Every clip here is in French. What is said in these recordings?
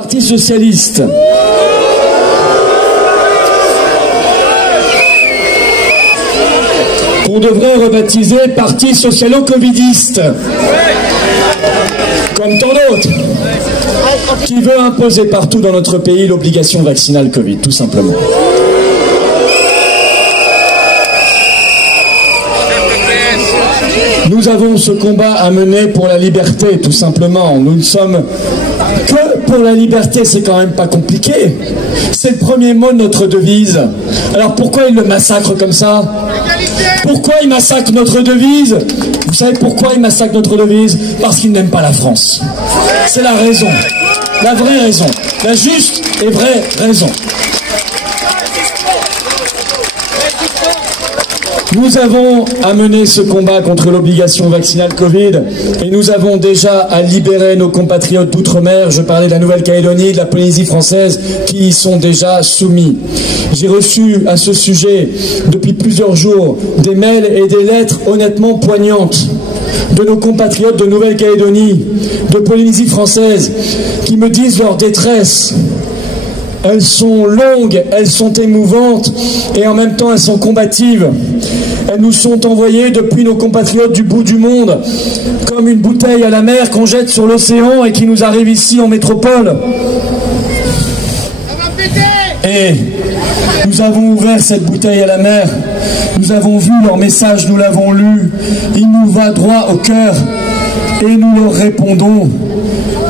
Parti socialiste. On devrait rebaptiser Parti socialo-covidiste. Comme tant d'autres. Qui veut imposer partout dans notre pays l'obligation vaccinale Covid, tout simplement. Nous avons ce combat à mener pour la liberté, tout simplement. Nous ne sommes que pour la liberté, c'est quand même pas compliqué. C'est le premier mot de notre devise. Alors pourquoi ils le massacrent comme ça? Pourquoi ils massacrent notre devise? Vous savez pourquoi ils massacrent notre devise? Parce qu'ils n'aiment pas la France. C'est la raison, la vraie raison, la juste et vraie raison. Nous avons à mener ce combat contre l'obligation vaccinale Covid et nous avons déjà à libérer nos compatriotes d'outre-mer. Je parlais de la Nouvelle-Calédonie, de la Polynésie française qui y sont déjà soumis. J'ai reçu à ce sujet depuis plusieurs jours des mails et des lettres honnêtement poignantes de nos compatriotes de Nouvelle-Calédonie, de Polynésie française qui me disent leur détresse. Elles sont longues, elles sont émouvantes et en même temps elles sont combatives. Elles nous sont envoyées depuis nos compatriotes du bout du monde, comme une bouteille à la mer qu'on jette sur l'océan et qui nous arrive ici en métropole. Et nous avons ouvert cette bouteille à la mer, nous avons vu leur message, nous l'avons lu, il nous va droit au cœur et nous leur répondons.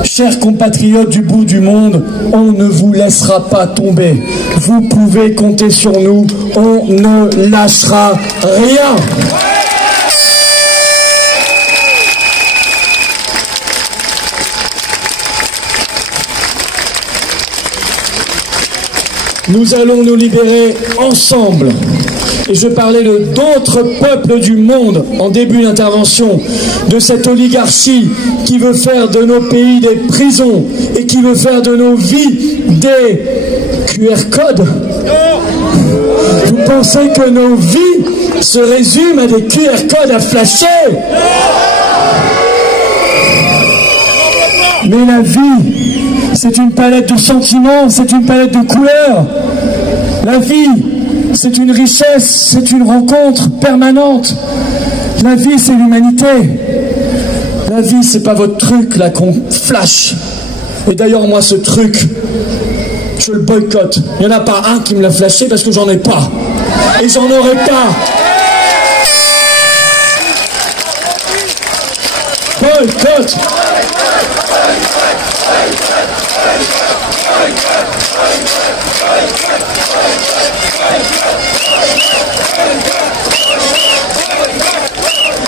Chers compatriotes du bout du monde, on ne vous laissera pas tomber. Vous pouvez compter sur nous, on ne lâchera rien. Nous allons nous libérer ensemble. Et je parlais de d'autres peuples du monde en début d'intervention, de cette oligarchie qui veut faire de nos pays des prisons et qui veut faire de nos vies des QR codes. Vous pensez que nos vies se résument à des QR codes à flasher? Mais la vie, c'est une palette de sentiments, c'est une palette de couleurs. La vie, c'est une richesse, c'est une rencontre permanente. La vie, c'est l'humanité. La vie, c'est pas votre truc, là, qu'on flash. Et d'ailleurs, moi, ce truc, je le boycotte. Il n'y en a pas un qui me l'a flashé parce que j'en ai pas. Et j'en aurai pas. Boycott.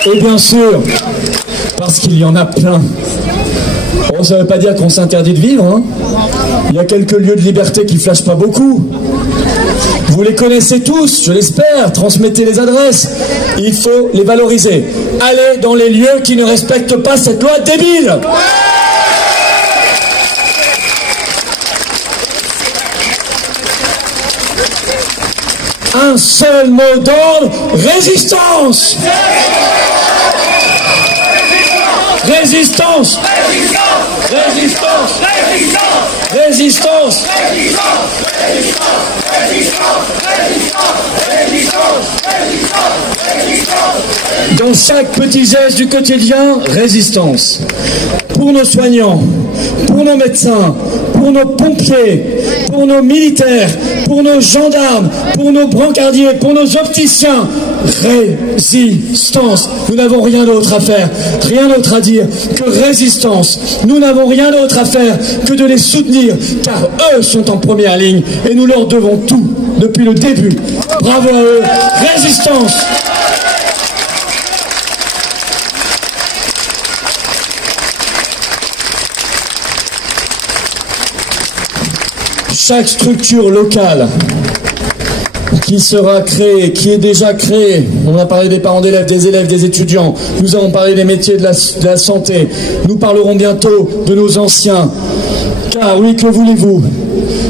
Et bien sûr, parce qu'il y en a plein. Bon, ça ne veut pas dire qu'on s'interdit de vivre, hein. Il y a quelques lieux de liberté qui ne flashent pas beaucoup. Vous les connaissez tous, je l'espère, transmettez les adresses. Il faut les valoriser. Allez dans les lieux qui ne respectent pas cette loi débile. Un seul mot d'ordre, résistance! Résistance! Résistance! Résistance! Dans chaque petit geste du quotidien, résistance. Pour nos soignants, pour nos médecins, pour nos pompiers, pour nos militaires, pour nos gendarmes, pour nos brancardiers, pour nos opticiens, résistance. Nous n'avons rien d'autre à faire, rien d'autre à dire que résistance. Nous n'avons rien d'autre à faire que de les soutenir, car eux sont en première ligne et nous leur devons tout depuis le début. Bravo à eux, résistance. Chaque structure locale qui sera créée, qui est déjà créée, on a parlé des parents d'élèves, des étudiants, nous avons parlé des métiers de la santé, nous parlerons bientôt de nos anciens. Car oui, que voulez-vous?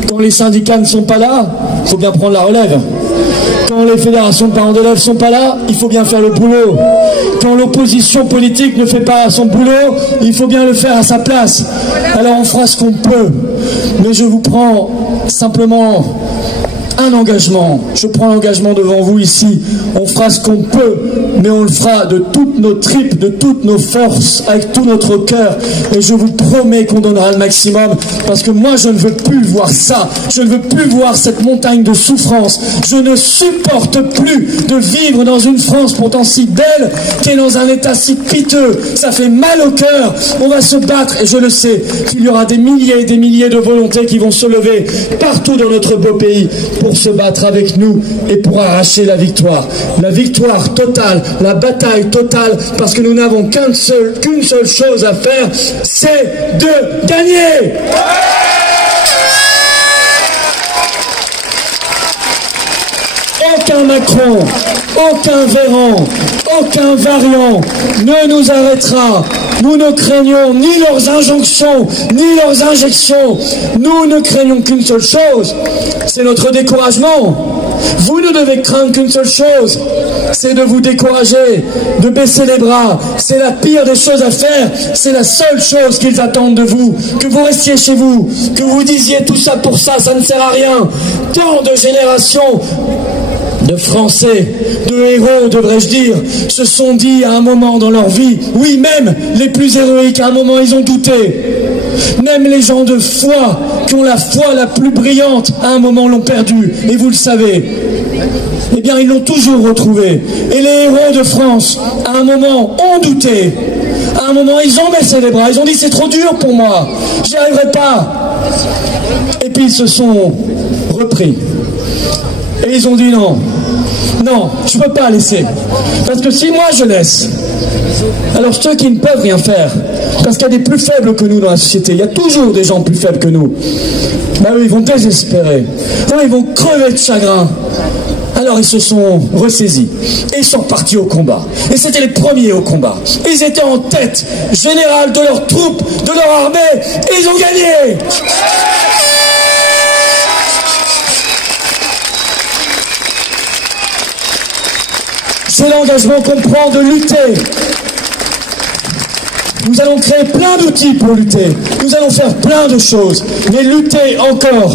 Quand les syndicats ne sont pas là, il faut bien prendre la relève. Quand les fédérations de parents d'élèves ne sont pas là, il faut bien faire le boulot. Quand l'opposition politique ne fait pas son boulot, il faut bien le faire à sa place. Alors on fera ce qu'on peut. mais je vous prends simplement un engagement. Je prends l'engagement devant vous ici. On fera ce qu'on peut, mais on le fera de toutes nos tripes, de toutes nos forces, avec tout notre cœur. Et je vous promets qu'on donnera le maximum, parce que moi, je ne veux plus voir ça. Je ne veux plus voir cette montagne de souffrance. Je ne supporte plus de vivre dans une France pourtant si belle, qui est dans un état si piteux. Ça fait mal au cœur. On va se battre, et je le sais, qu'il y aura des milliers et des milliers de volontés qui vont se lever partout dans notre beau pays pour se battre avec nous et pour arracher la victoire. La victoire totale, la bataille totale, parce que nous n'avons qu'une seule chose à faire, c'est de gagner. Aucun Macron, aucun Véran, aucun variant ne nous arrêtera. Nous ne craignons ni leurs injonctions, ni leurs injections. Nous ne craignons qu'une seule chose, c'est notre découragement. Vous ne devez craindre qu'une seule chose, c'est de vous décourager, de baisser les bras. C'est la pire des choses à faire, c'est la seule chose qu'ils attendent de vous. Que vous restiez chez vous, que vous disiez tout ça pour ça, ça ne sert à rien. Tant de générations de Français, de héros, devrais-je dire, se sont dit à un moment dans leur vie, oui, même les plus héroïques, à un moment ils ont douté. Même les gens de foi, qui ont la foi la plus brillante, à un moment l'ont perdue. Et vous le savez. Eh bien, ils l'ont toujours retrouvé. Et les héros de France, à un moment, ont douté. À un moment, ils ont baissé les bras. Ils ont dit, c'est trop dur pour moi. J'y arriverai pas. Et puis, ils se sont repris. Et ils ont dit non. Non, je ne peux pas laisser. Parce que si moi je laisse, alors ceux qui ne peuvent rien faire, parce qu'il y a des plus faibles que nous dans la société, il y a toujours des gens plus faibles que nous, ben eux, ils vont désespérer. Eux, ils vont crever de chagrin. Alors ils se sont ressaisis et ils sont repartis au combat. Et c'était les premiers au combat. Ils étaient en tête générale de leurs troupes, de leur armée, et ils ont gagné. C'est l'engagement qu'on prend de lutter. Nous allons créer plein d'outils pour lutter. Nous allons faire plein de choses. Mais lutter encore,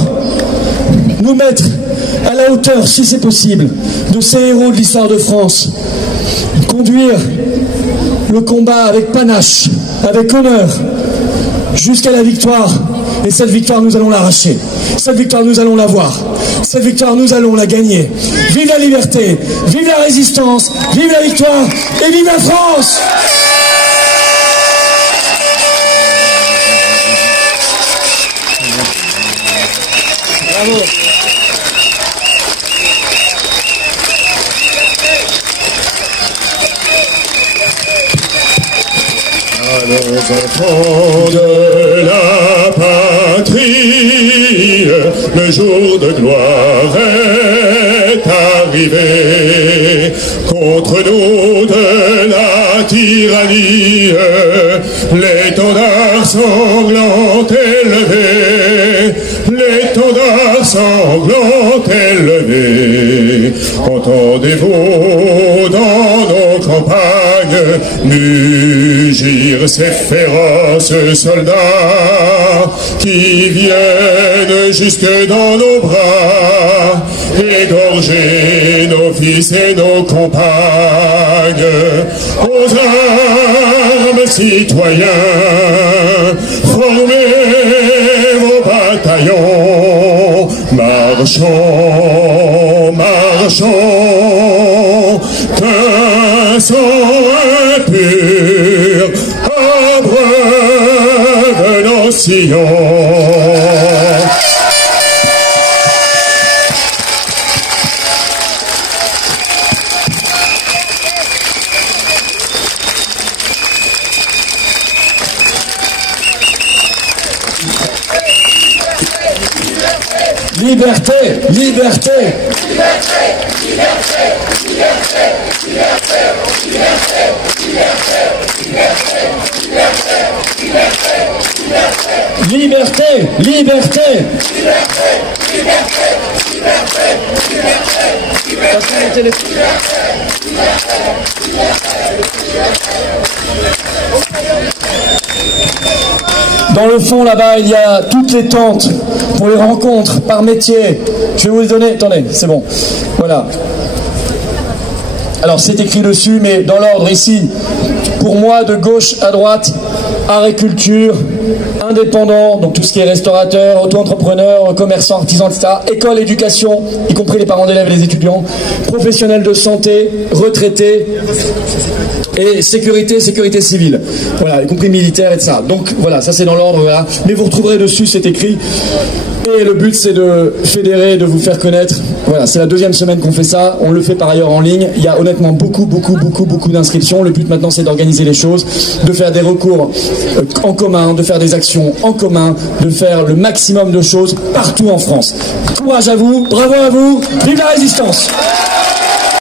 nous mettre à la hauteur, si c'est possible, de ces héros de l'histoire de France. Conduire le combat avec panache, avec honneur, jusqu'à la victoire. Et cette victoire, nous allons l'arracher. Cette victoire, nous allons l'avoir. Cette victoire, nous allons la gagner. Vive la liberté, vive la résistance, vive la victoire et vive la France! Bravo! À nos enfants de la patrie, le jour de gloire est arrivé. Contre nous de la tyrannie, l'étendard sanglant élevé, l'étendard sanglant élevé. Entendez-vous dans nos campagnes mugir ces féroces soldats qui viennent jusque dans nos bras, égorger nos fils et nos compagnes. Aux armes, citoyens, formez vos bataillons, marchons, marchons, qu'un sang impur abreuve nos sillons. Liberté, liberté, liberté, liberté, liberté, liberté, liberté, liberté, liberté. Liberté, liberté. Dans le fond, là-bas, il y a toutes les tentes pour les rencontres par métier. Je vais vous les donner. Attendez, c'est bon. Voilà. Alors, c'est écrit dessus, mais dans l'ordre ici. Pour moi, de gauche à droite, art et culture, indépendant, donc tout ce qui est restaurateur, auto-entrepreneur, commerçant, artisan, etc. École, éducation, y compris les parents d'élèves et les étudiants, professionnels de santé, retraités, et sécurité, sécurité civile. Voilà, y compris militaire et de ça. Donc voilà, ça c'est dans l'ordre, voilà. Mais vous retrouverez dessus, c'est écrit. Et le but c'est de fédérer, de vous faire connaître. Voilà, c'est la deuxième semaine qu'on fait ça. On le fait par ailleurs en ligne. Il y a honnêtement beaucoup d'inscriptions. Le but maintenant c'est d'organiser les choses, de faire des recours en commun, de faire des actions en commun, de faire le maximum de choses partout en France. Courage à vous, bravo à vous, vive la résistance!